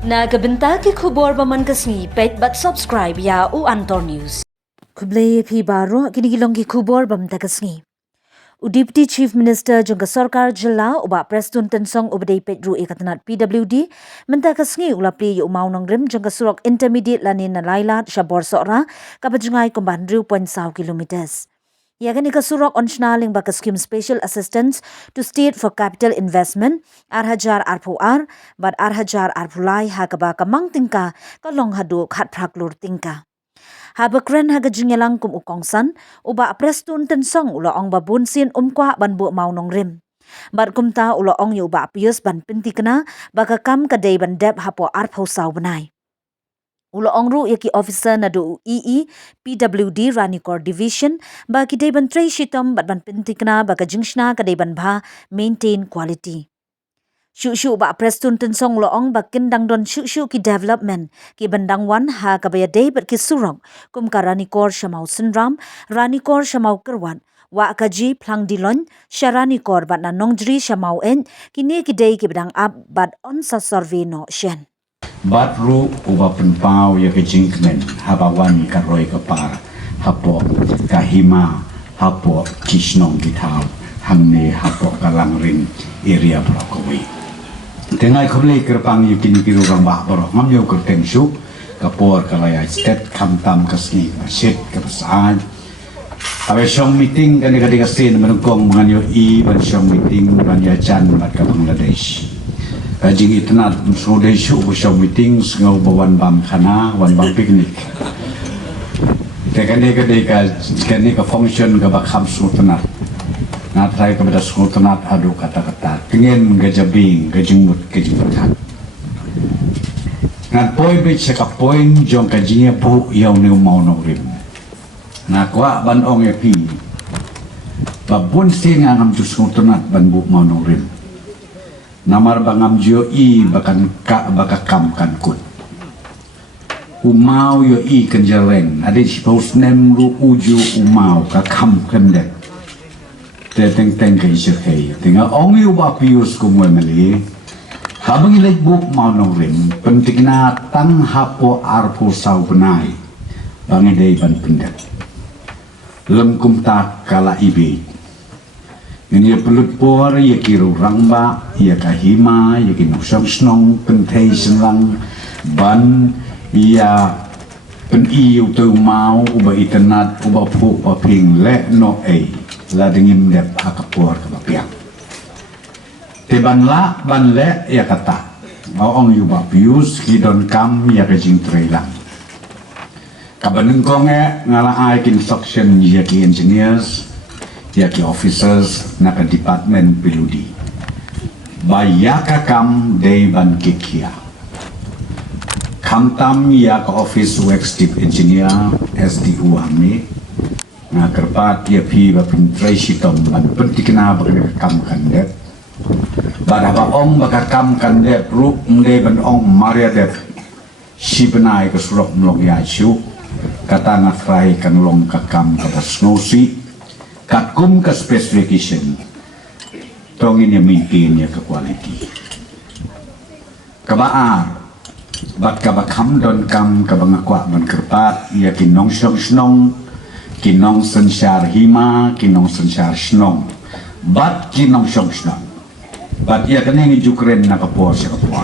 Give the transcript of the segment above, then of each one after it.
Nagabenta ki khubor baman kasni pet but subscribe ya u Antor News. Kublay phi baro kinigilong ki khubor bam takasni. Deputy Chief Minister jongka Sarkar Jilla uba Preston Tensong ubdei petru ikatanat PWD mentakasni ulapli yu maunong rim jongka surok intermediate lanin na lailat shabor sora kapajungai kumban 0.1 kilometers. Yagan ikasurok onshnaling baka scheme special assistance to state for capital investment arhajar arpuar but arhajar arpulai hakaba kamang tingka kalong hadu khat praklur tingka. Habakren haga jingyalang kum ukongsan uba Preston Tensong ulo ong babunsin umkwa ban bu maunong rim. Bat kumta ulo ong yu uba pius ban pintikna baka kam kadai ban dep hapo arpau saw banai. Ulo ongru yaki officer na do EE PWD Ranikor Division ba kidai ban tray shitom bat ban pintikna baka jingshna kadai ban bha maintain quality. Shu ba Preston Tensong lo ong ba kindang don shu ki development ki bandang wan ha kabaya day bat ki surong kum ka Ranikor Shamau Sunram Ranikor Shamau Kerwan wa kaji plang dilon Sharanikor bat na nongjri Shamau en kini kidai ki badang ab bat on sa survey no shen. Batru uba penpau ya ke jingkmen habawan karoi kapar hapo kahima hapo kisnong kitau hangne hapo kalangrin area brokowi tengai khuble kerpang yukin kiru rambah boro ngam yo kerteng su kapor kalaya state kamtam kasni sit kapsaan abe shong meeting kan kadika sin menungkong manganyo ban shong meeting ranya chan bat ka Bangladesh Kajing itnat sudah isu usah meeting ngau bawan bam khana wan bam piknik. Tekane ka function ka bakham sultanat. Natrai ka beda sultanat adu kata-kata. Pengen gajabing gajingmut. Ngan poi be ka poin jong kajingnya pu yaw ne mau no rim. Na kwa ban ong ya pi. Babun sing ngam tu sultanat ban bu mau no rim. Namar bangam jo i bakan ka bakakam kan kut umau yo i kenjareng ade suppose nem ru uju umau ka kam kemde te teng ke ishe tinga ong yu ba pius kumwemeli habang ilek buk mau no rim pentikna tang hapo arpo sau benai bangidei ban pendet lem kumta kala ibe ini pelut por ya kiru rangba ya kahima ya kinu snong pentai senlang ban ya pen iu tu mau uba internet uba pu paping le no la dingin dep akapor kapiang te ban le ya kata ong yu ba pius hidon kam ya kajing trailang kabaneng konge ngala ai construction ya ki engineers ya ki officers na ka department piludi bayaka kam day ban kikia kamtam ya ka office works tip engineer SDU ami na kerpat ya pi ba pintrai shitom ban pentikna ba kam kandet badaba ong ba kam kandet ru nde ban ong maria det shibenai ka surok mlong ya chu kata na fry kanulong ka kam ka snosi kakum ke specification tongin yang maintain ya ke quality kabaar bat kabakam don kam kabangakwa ban kerpat ya kinong snong kinong sensyar hima kinong sensyar snong bat kinong snong bat ya kene ngi jukren na kapor sa kapor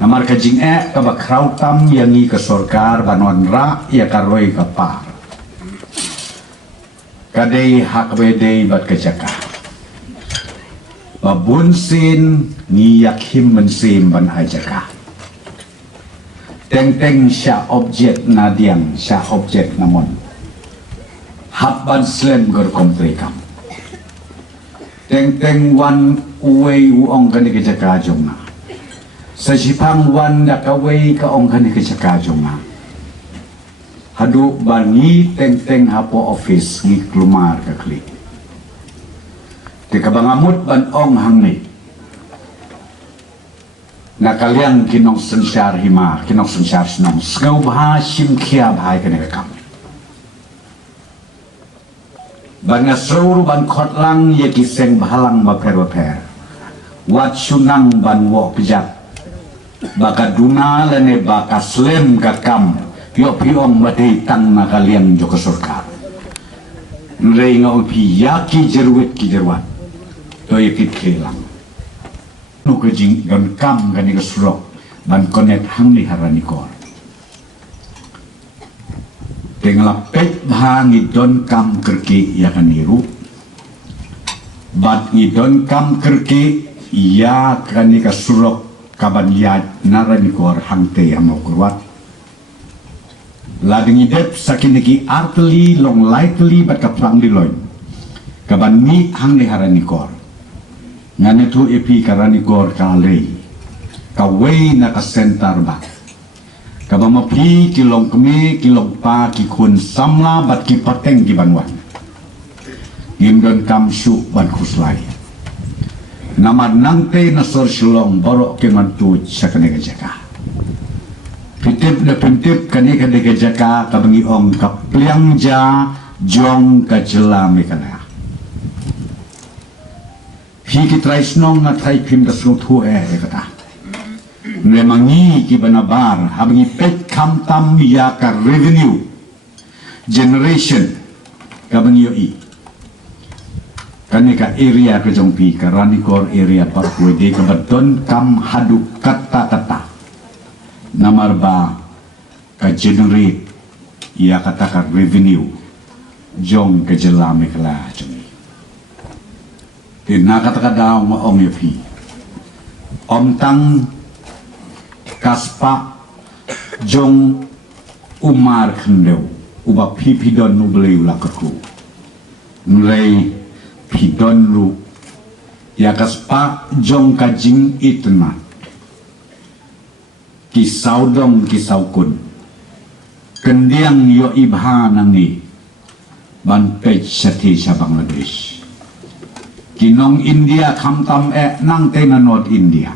namar kajing kabakrautam yang ngi ke sorkar banwan ra ya karoi kapar kadai hak bedai bat kejaka babunsin niyak him mensim ban ajaka teng sya objek nadiang sya objek namon habban slem ger komplikam teng wan uwei uong kani kejaka jonga sesipang wan dakawei ka ong kani kejaka jonga hadu bani teng hapo office ngi klumar ka klik te kabangamut ban ong hangni na kalian kinong sensyar hima kinong sensyar snong sngau bha sim khia bhai kane kam ban ngasru ban khotlang ye kiseng bhalang ba per wat sunang ban wo pijat baka duna lane baka slem kakam yo piong mati tang na kalian joko surkar nrei nga upi yaki jerwet ki jerwat to yakit kelang no kejing gan kam gani kesurok ban konet hang ni harani kor tengala pet bhangi don kam kerki ya kaniru bat ngidon kam kerki ya kani kesurok kaban yad narani kor hangte amo kurwat lading idep sakiniki arteli long lightly bat kaplang diloy kaban ni hang ni harani kor ngane tu epi karani kor kalei kawei na kasentar ba kaban mapi kilong kemi kilong pa ki kun samla bat ki pateng ki banwan yimdon kam shu ban kuslai nama nangte na sor silong borok ke mantu sakane jaka pitip na pintip kani kani jaka kabangi ong kapliang ja jong kajela mekana hiki traisnong na trai pim da sung thu kata memangi ki banabar habangi pet kam tam ya ka revenue generation kabangi yo i kani ka area ke jongpi ka ranikor area parkwe de ka baton kam hadu kata-kata namar ba ka generate ya kata ka revenue jong ke jelame kala jongi na kata ka daw ma ong yapi om tang kaspa jong umar khendeu uba pipidon nubleu lakarku nrei pidon ru ya kaspa jong kajing itna kisau dong kisau kun kendiang yo ibha nangi ban pej sati sa Bangladesh kinong India kamtam nang tena North India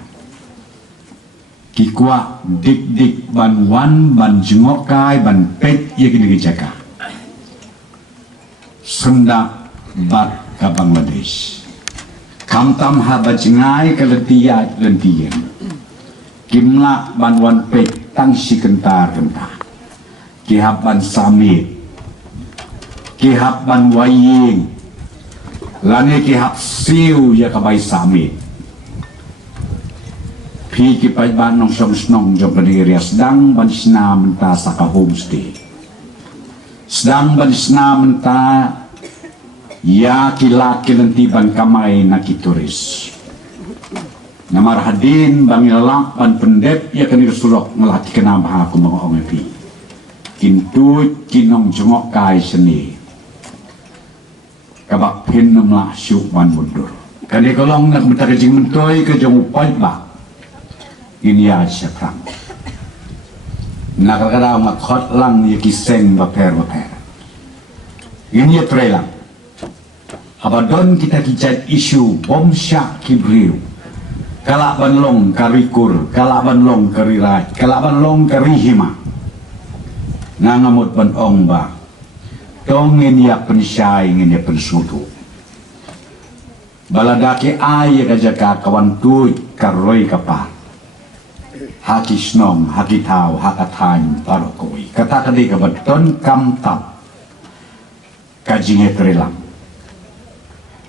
kikwa dik dik ban wan ban jengokai ban pej ya kini jaka senda bat ka Bangladesh kamtam haba jengai ka lentiyan kimla ban wan pej tang si kentar kihap ban samit kihap ban waying lani kihap siu ya kabay samit pi kipay ban nong snong jong kadiri sedang ban sina menta sa ka homestay sedang ban sina menta ya kilaki lentiban kamay na kituris namar hadin bangilak ban pendep ya kanir sulok ngelati kenamha ku mga ongepi kintut kinong jengok kai seni kabak pin namlah syuk ban mundur kani kolong nak bentar jing mentoy ke jong upay ba ini ya syakram nakakara makot lang ya kiseng baper ini ya trelang abadon kita kicat isu bom syak kibriu kalak banlong karikur kalak banlong karirat kalak banlong karihima nangamut ban ong ba tong ngenya pensyai ngenya pensutu baladaki ay kajaka kawan tuy karoy kapar haki snom haki tau hakatany parokoi kata kadi kabaton kamtap kajinge trelang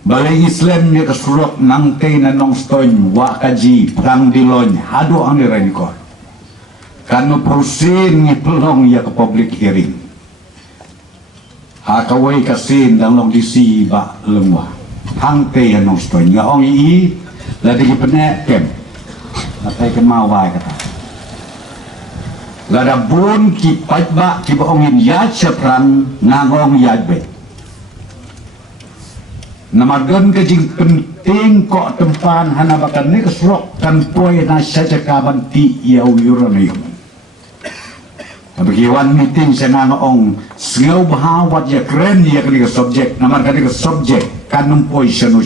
balai Islam ni kesurok nang te na nong stoin wa kaji perang dilon hado ang nirenikor kan prosin ni pelong ya ke public hearing hakawai kasin dang long disi ba lengwa hang te ya nong stoin nga ong i la di penek kem atai ke mawai kata la da bun ki pat ba ki ba ongin ya perang ngangong ya be namagan kajing penting kok tempan hana bakan ni kesurok kan poy na saja kaban ti yau yuran yun Bagiwan meeting sa nanoong singaw bahawat ya keren ya kani ka subject naman kani ka subject kanong poy sanu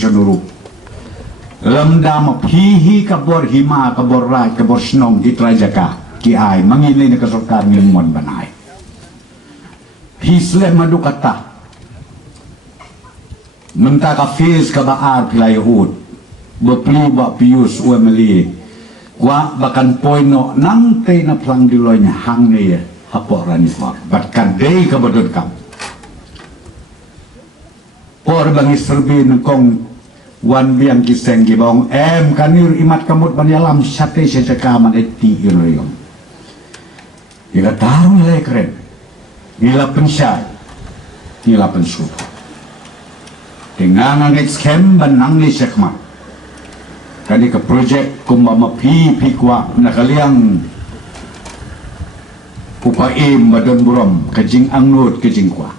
lamda maphihi kabor hima kabor rai kabor snong itraja ka ki ay mangilay na kasukar ngilmon banay hisle madukata menta ka fis ka baar pilay hud bapli ba pius uemeli Kwa bakan poino nang te na plang diloynya hang ne hapo rani for bat kadai ka bodon kam por bangi serbi nengkong wan biang kiseng gibong kanir imat kamut banyalam sate sejakaman eti iroyong ila tarung le keren ila pensyai ila pensupa dengan angit skem banang ni sekmat kani ke projek kumbama pi kwa nakaliang upaim badon burom kajing angut kajing kwa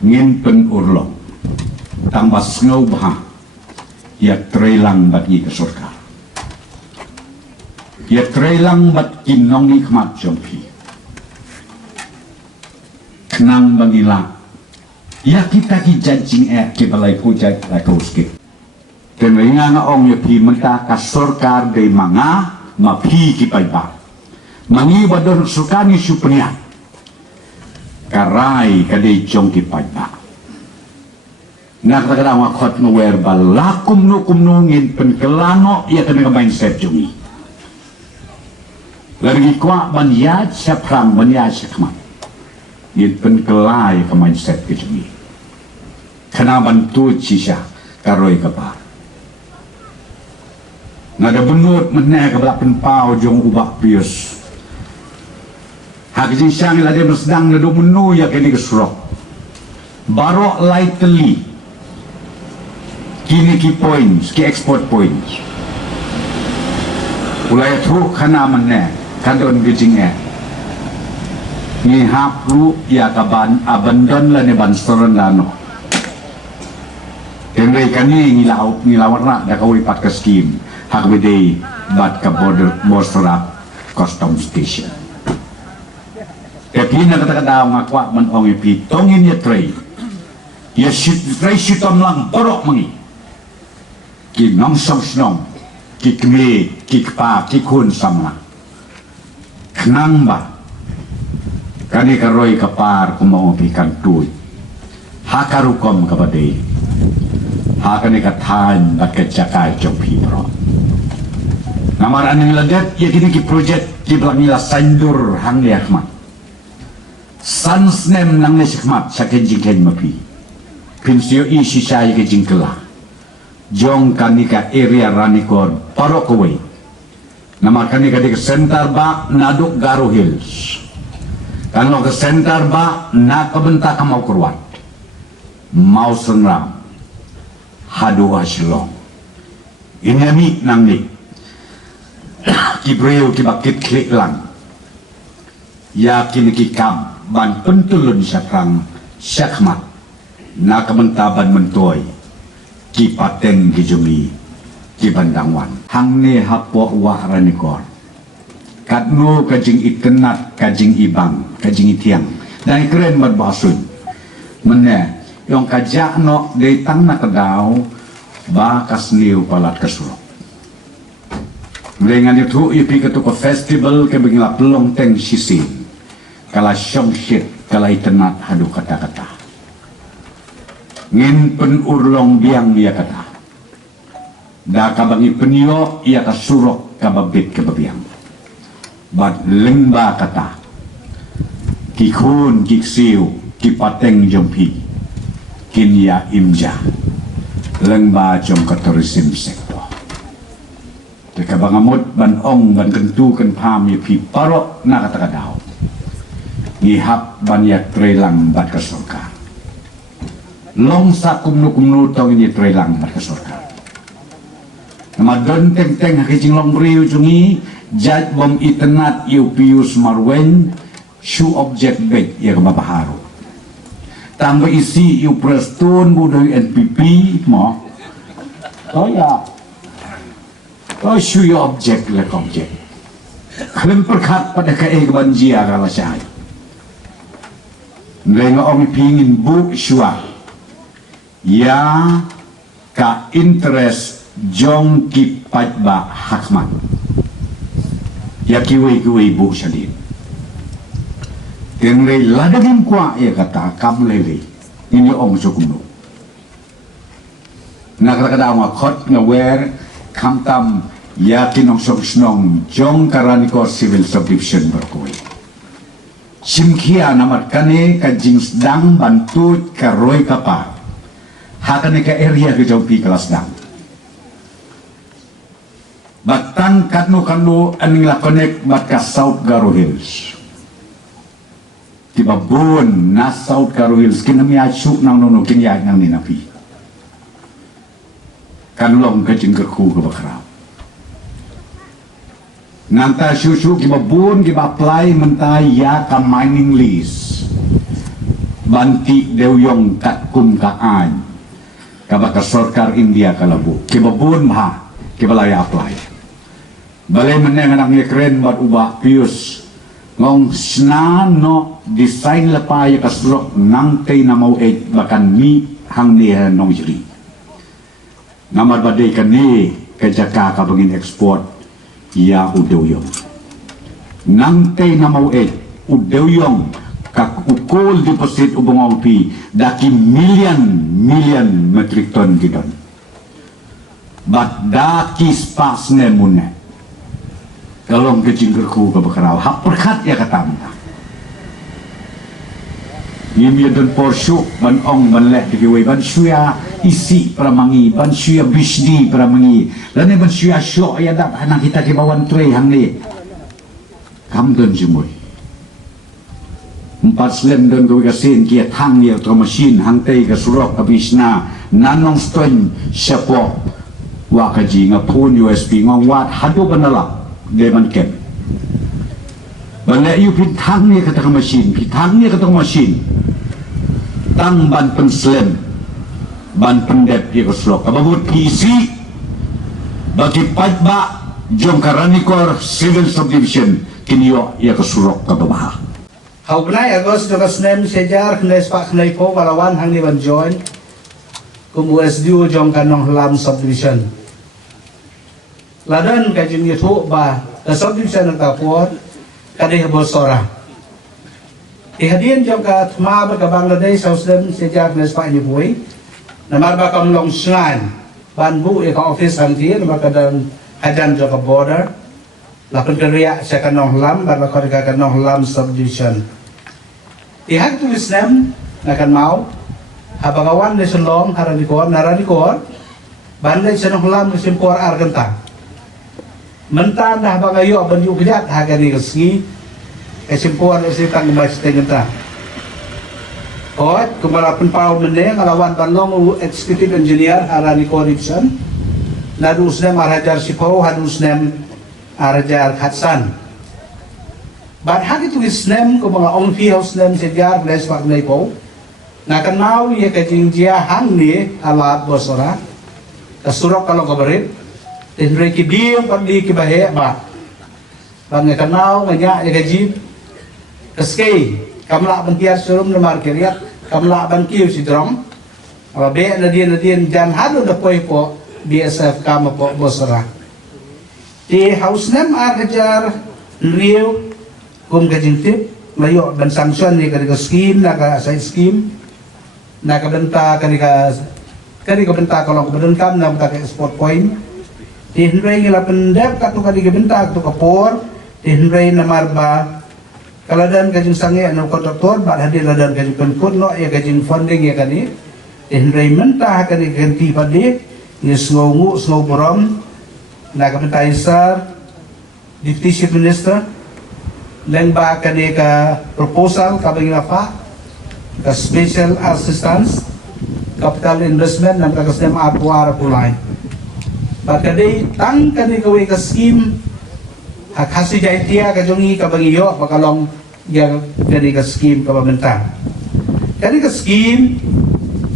ngin pen urlong tambah sengau bah ya trelang bat gi ke surga ya trelang bat kinong ni kmat jompi kenang bangila ya kita ki jajing ke balai puja la kauske dan nga ong ya pi menta ka surga de manga ma pi ki paiba mangi badon sukani supnya karai kadai jong ki paiba nak kadang wakot ngewer balakum nukum nungin penkelano ia kena mindset jungi lagi kuat banyat siapram banyat siakmat ia penkelai ke mindset ke jungi kena bantu cisya karoi kebar nada benut meneh ke belak penpau jong ubah pius hak jing syang ila dia bersedang nado menu ya kini kesurok barok lightly kini ki points ki export points ulai tu kana meneh kadon gijing ni haplu ya kaban abandon la ne ban sorandano tenrei kani ngilawar da kawi pat ke scheme hak bede bat ka border Morsrap custom station tapi na kata-kata ngakwa man ong ipi tongin ya tray ya tray sitom lang borok mangi ki nong song snong ki kme ki kpa ki kun samla knang ba kani karoi kapar kumau pikan tuй hakarukom kabadei hakani kathan bat kejakai jompi bro namaran yang ladet ya kini ki project ki belangila sandur hang li ahmad sans nem nang ne sikmat saken jingken mapi pinsio isi saya ke jingkela jong kanika area ranikor parokoway nama kanika di center ba naduk Garo Hills kalau ke center ba na kebentak mau kurwat mau senram hadu aslong ini ami nang ni kibreu kibakit klik lang yakin kikam ban pentulun syakram syakmat na kementaban mentoy ki pateng ki jumi ki bandangwan hang ne hapo wa ranikor katno kajing ikenat kajing ibang kajing itiang dan keren mat basun mene yang kajak no de tang na kedau ba kasniu palat kesurok dengan itu ipi ketuko festival ke begila pelong teng sisi kala syong shit kala itenat hadu kata-kata ngin pen urlong biang ia kata da kabangi penio ia kasurok kababit kebabiang bat lengba kata kikun kiksiu kipateng jompi kinya imja lengba jom katurisim sektor teka bangamut ban ong ban kentu ken pam ye pi parok na kata-kadao ngihap ban yak trelang bat ke surga long sa kumnu tong ini trelang bat ke surga nama don teng hakijing long riu jungi jat bom itenat yu pius marwen shu object bed ya kebabaharu tambah isi yu prestun budoy NPP mo oh ya oh shu yu object lek object kalian perkat pada kae banjia kala syai Nengok ong pingin bu syua ya ka interest jong ki pajba hakman ya kiwi bu syadid yang lei ladagim kwa ya kata kam lele ini ong sukuno nak kata-kata ngakot ngawer kam tam ya kinong snong jong karaniko civil subdivision berkoi simkia namat kane ka jings dang bantut ka roy kapa hakane ka area ke jong pi kelas dang batang kanu aning la connect bat ka South Garo Hills tiba bon na South Garo Hills kinami asyuk nang nono kinyag nang ninapi kanlong ka jingkerku ke bakrao nanta susu kiba bun kiba apply mentai ya ka mining lease banti dewyong kat kum ka an kaba ka sarkar India kalabu kiba bun ha kiba laya apply balay meneng anak ni keren bat ubah pius ngong sna no design lapay ka slok nang tay na mau bakan mi hang ni nong jiri namad badai kani kajaka ka bangin export ya udewyong nang tay na mau udewyong kak ukol deposit ubong pi daki million metric ton gidon bat daki spas ne munne kalong kejingkerku ke bekerau hap perkat ya katamna Yemi dan porsuk ban ong ban lek dikiwai ban syua isi pramangi ban syua bisdi pramangi lane ban syua syok ya dak anak kita ke bawan tre hang ni kam don jumoi 4 slem don ko gasin kia thang ya to machine hang tei ka surok abisna nanong stoin syapo wa ka ji ngapun USB ngong wat hadu banala de man kem ban le yu pit thang ni ka ta machine pit thang ni ka ta machine tang ban penslem ban pendep dia keslok ababut isi bagi pajba jong karanikor civil subdivision kinyo ia kesurok kababah hau benai agos jong snem sejar knai spak knai po balawan hang ni ban join kum USDU jong kanong lam subdivision ladan ka jing yetu ba ka subdivision ka pot kadeh bosora ihadian jong ka thma ba ka Bangladesh Sausdem sejak nes pa ni buai namar ba kam long snan ban bu e ka office ham ti namar ka dan hadan jong ka border lakon ka ria sa kanong lam ba ka kanong lam subdivision ihag tu islam nakan mau habagawan ni sulong haradikor naradikor bandai sanong lam ni simpor argenta mentan dah bagayo banyu kejat hagani keski esimpuan esi tang mas tengenta ot kumala penpau meneng alawan banlong executive engineer arani corruption nadusnem arajar sipau hadusnem arajar khatsan bat hagi tu isnem kumala ongfi hausnem sejar bles pak leipo nakan mau ye kajingjia hang ni ala bosora kasurok kalau kabarit tenre ki diem pandi ki bahe ba bang kanau nganya ye kajib Keski, kamla bantiar surum na markeriat, kamla bankiu si drong. Abe nadian jan hado na po BSF kama po bosara. Di house nem arkejar riu kum kajintip layo ban sanction ni kadika scheme naka sa scheme naka benta kadika benta kolong kebedenkam na mata export point. Di hendrai ngila pendep katu kadika benta katu kapor, di hendrai na marba kaladan kajing sange anu kontraktor bat hadir ladan kajing penkut no ya kajing funding ya kani hendrai mentah kani ganti padi ya sngongu sngo borom na kapenta isar deputy chief minister leng ba kani ka proposal ka bangila fa ka special assistance capital investment nam ka kasem apwar pulai bat kani tang kani kawi ka scheme hakasi jaitia ka jongi ka bangiyo bakalong yang dari ka scheme ka pamenta kani ka scheme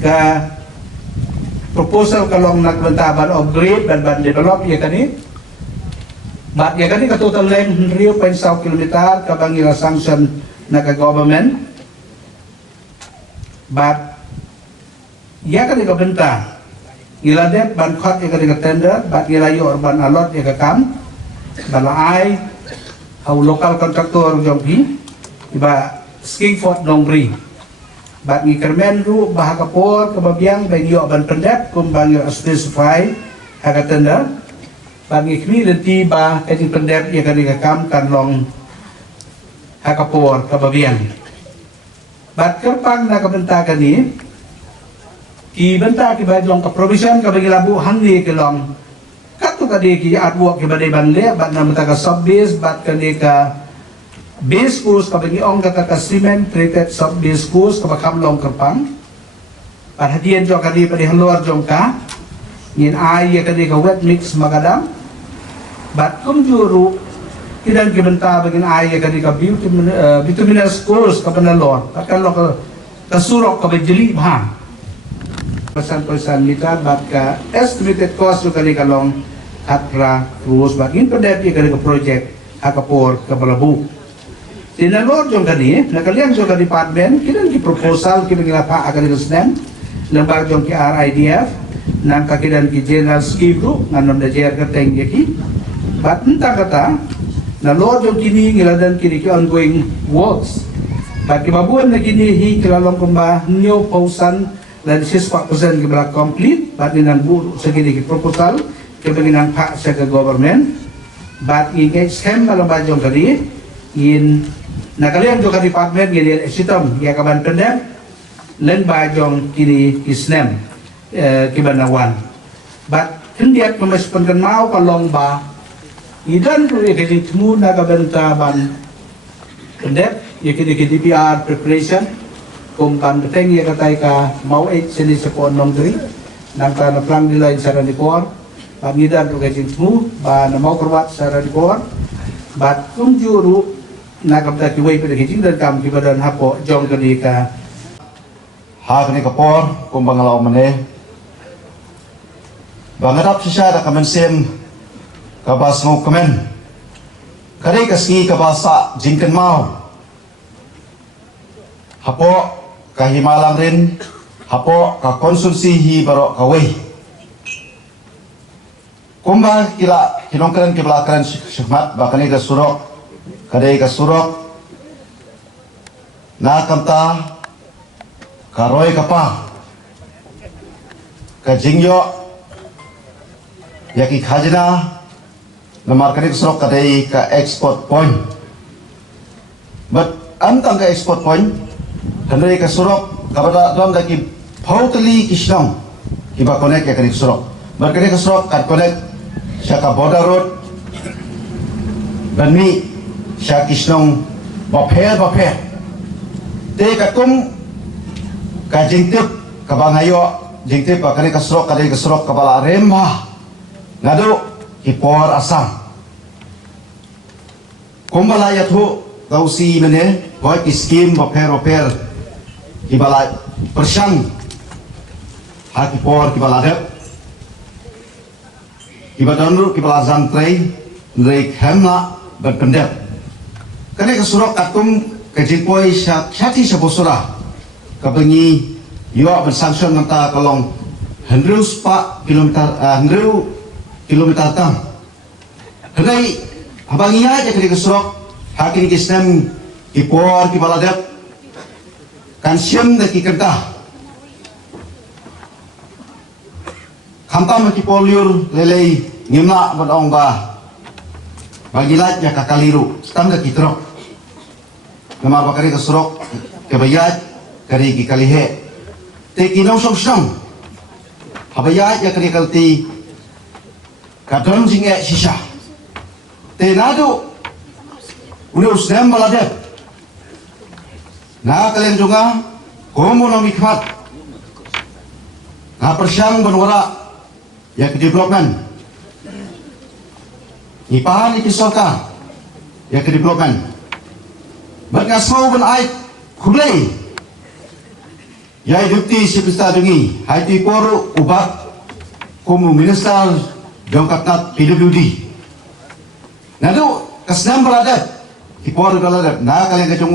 ka proposal kalong nagbenta ban upgrade ban develop ya kani bat ya kani ka total length 3.5 kilometer ka bangila sanction na ka government bat ya kani ka benta giladet ban khot ya kani ka tender bat gilayo ban alot ya ka kam balaay hau lokal kontraktor jongpi iba sking fort dongri bat ngi kermen ru bahakapor kebabiang bagyo ban pendep kum bangyo specify haga tender bagi kami dan tiba kajing pendep ia kani kakam kan long hakapor kababian bat kerpang na kabenta kani ki benta ki bajong ka provision ka bagi labu handi ke long katu kadi ki artwork ki badai banle bat na mata ka sub base bat kani ka base course ka bagi ong kata ka cement treated sub base course ka bakam long kerpang perhatian jo kadi pada luar jong ka ngin ai ya kadi ka wet mix magadam bat kum juru kidan kibenta bagin ai ya kadi ka bituminous course ka panalor akan lo ka surok ka bejeli bhang pesan-pesan mita bat ka estimated cost jo kadi ka long hatra terus bagin pendep ya kadi ka project hakapor ka balabu tinalor jong kadi nakalian jo ka department kidan ki proposal ki bangilapa akan isnem lembaga jong ki RIDF nang kakidan ki general ski group nganom da jer ka teng yaki bat entah kata na lord jong kini ngiladan kini ki ongoing works bat kibabuan na kini hi kilalong kumba nyo pausan dan siswa persen ki bala complete bat ninan bu segini ki proposal ki banginang pak sa ka government bat ingay scam na lembaga jong kadi in nakalian jong ka department ngilian esitom ya kaban pendek len bajong kini isnem kibanawan bat hendiat memespenkan mau kalong ba idan tu kini temu naga benta ban pendek ya kini DPR preparation kumpan beteng ya katai ka mau seni sepon nong diri nang kana plang nilai sara di por ban idan tu kini temu ba na mau kerwat sara di por bat juru naga benta kiwai pada kini dan kam kibadan hapo jong kini ka hak ni kapor kung bangalaw mane bangadap siya da kamensim kabas ng kamen kare kaski kabasa jingken mau hapo kahimalang rin hapo ka konsumsi hi baro kaway kumba kila kinongkaran kibelakaran syukmat bakani ka surok kare ka surok na kamta karoy kapa kajingyo yaki khajna namarkani surok kadai ka export point but antang ka export point kadai ka surok kabada dom daki pautali kisnong kiba connect ya kani surok barkani ka surok kad connect siya ka border road banmi siya kisnong bapher te katum ka jingtip kabangayo jingtip kani kasrok kabala remba ngado ipor asam kumbala yathu gausi mene boy skim baper kibala persang hak ipor kibala dep kibadonru kibala zantrei ndrei khamna berpendep kani kasrok katum kajipoi syati sabosura kabengi yo bersangsun nanta kalong 100 kilometer tam henai abangia je kali kesrok hakin kisnem ipor ki baladap kansiam de ki kenta khamtam ki poliur lelei ngimna badong ba bagilat ya kakaliru stam de ki trok namar bakari kesrok kebayat kari ki kalihe te kinong som habaya ya kari kalti kadon jinge sisa te nado unus dem balade na kalian juga komo no mikmat na persyang benwara ya ke development ipahan iki sorka ya ke development bergasau ben ai kulai yai dukti sipista dungi haiti poro ubat komu minister jongkatnat PWD nado kasnam baladat ipor baladat na kalian kacung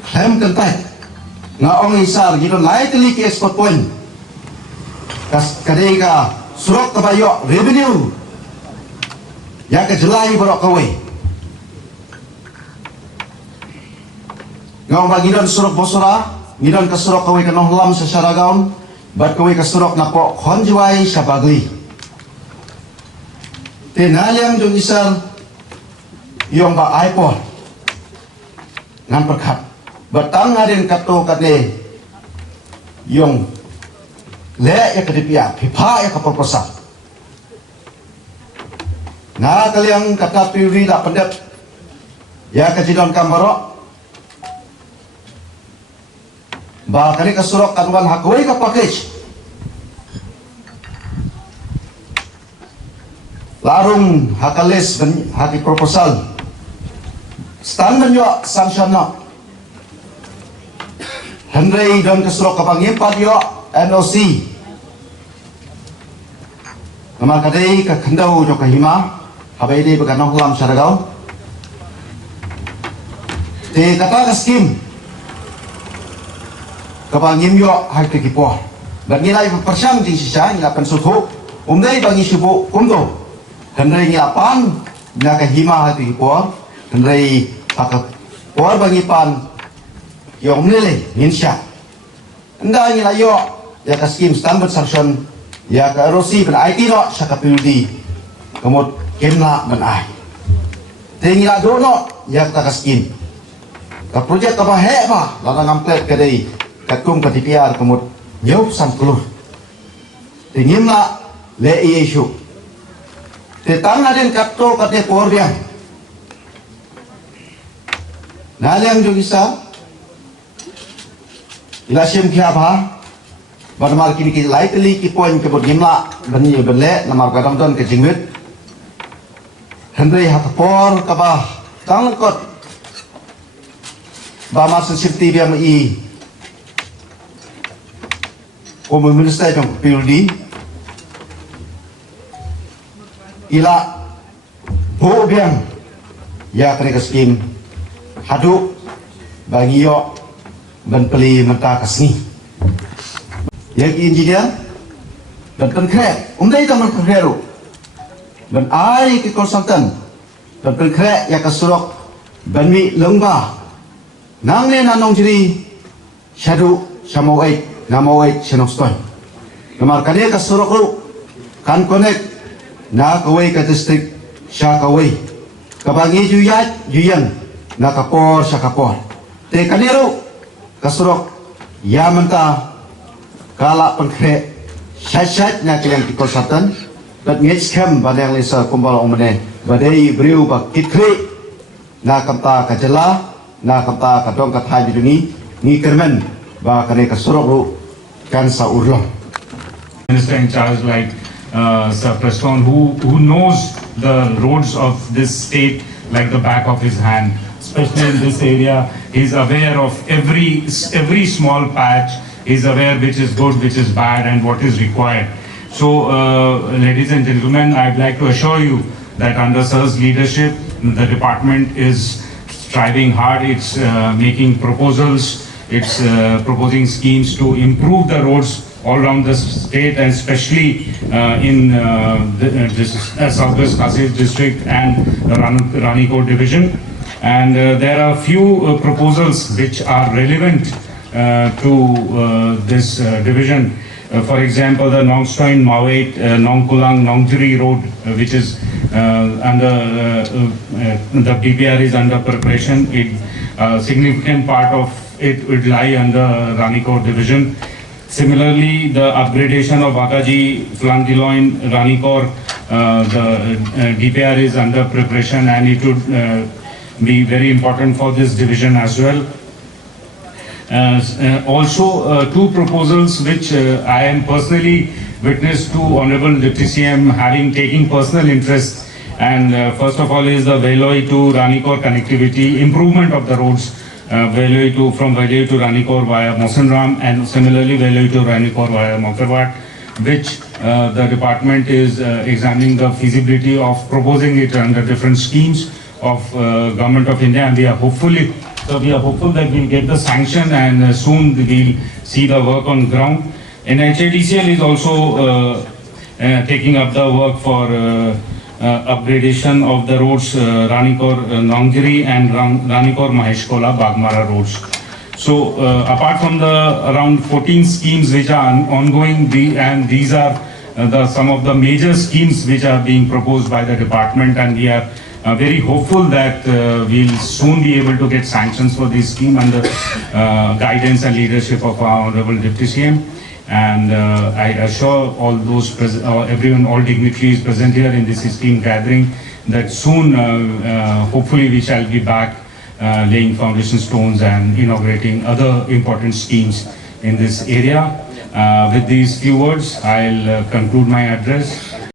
klaim kentai nga ong isar gitu lai teli ke export point kas kadega surok kabayo revenue ya ke jelai borok kawe ngau bagi don surok bosora ngidon kasurok kawai kanong lam sa syaragaon bat kawai kasurok na po konjuai sa bagli Tenaliang jong isar yung ba iPod ngan perkat batang ngarin kato kade yung le ya kedipia pipa ya kaproposal na kaliang kata priori da pendep ya kejidon kambaro ba kali kasurok kaduan hakoi ka package larung hakalis haki proposal stand menyo sanction no Henry don kesurok kapang yempat yo NOC nama kadai ka khandau jo kahima habai di beganong lam saragau te kata ka skim kapang yemyo haki kipo dan nilai persang jing sisa ila pensuthu umdai bangi subu kumdo Henry ngilapan nga kahima hati kipo Henry pakat por bangi pan yung nilai insya anda ngilayo ya ka skim standard sanction ya ka rosi ben IT no sa kapildi kamot kemla ben ai te ngila do no ya ka skim ka project ka bahe ba la ngamplet ka dei ka kum ka DPR kamot nyop san kulur te ngimla le issue te tang aden kapto ka te por dia naliang jo isa ilasim kya ba barmar kini ki lightly ki point ke bod gimla bani bele namar kadam ton ke jingwit Henry hat por ka ba tang kot ba ma sensitivity biam i Komun minister jong pildi ila bo biang ya kene skim hadu bagi yo ban peli menta kasni ya engineer dan konkret umdai taman konkret dan ai ke konsultan dan konkret ya kasurok ban mi lengba nang ne nanong jiri shadu samawai namawai senokstoy namar kane kasurok lu kan connect na kawai ka district sya kawai kabangi juyan na kapor sya kapor te kanero kasurok ya menta kala pengkre syat na kalian ki konsultan dat ngej scam badang lesa kumbal omne badai briu ba kitkre na kamta ka jela na kamta ka dong ka thai dungi ni kermen ba kane kasurok ru kan sa urlong Minister in charge like Sir Preston, who knows the roads of this state like the back of his hand, especially in this area. He's aware of every small patch. He's aware which is good, which is bad, and what is required. So, ladies and gentlemen, I'd like to assure you that under Sir's leadership, the department is striving hard. It's making proposals. It's proposing schemes to improve the roads all around the state, and especially in this Southwest Kasif district and Ranikot division. And there are few proposals which are relevant to this division. For example, the Nongstoin, Mawait, Nongkulang, Nongjiri road, which is under the DPR is under preparation. A significant part of it would lie under Ranikot division. Similarly, the upgradation of Bakaji, Flangiloin, Ranikor, the DPR is under preparation, and it would be very important for this division as well. Also, two proposals which I am personally witness to Honorable Deputy CM having taking personal interest, and first of all is the Veloi to Ranikor connectivity, improvement of the roads. From Veloi to Ranikor via Mosanram, and similarly Veloi to Ranikor via Mokarwat, which the department is examining the feasibility of proposing it under different schemes of Government of India, and we are hopeful that we'll get the sanction, and soon we'll see the work on ground. NHADCL is also taking up the work for upgradation of the roads Ranikor Nongjiri and Ranikor Maheshkola Bagmara roads. So apart from the around 14 schemes which are ongoing, and these are some of the major schemes which are being proposed by the department, and we are very hopeful that we'll soon be able to get sanctions for this scheme under guidance and leadership of our Honorable Deputy CM. And I assure all those everyone, all dignitaries present here in this scheme gathering, that soon, hopefully, we shall be back laying foundation stones and inaugurating other important schemes in this area. With these few words, I'll conclude my address.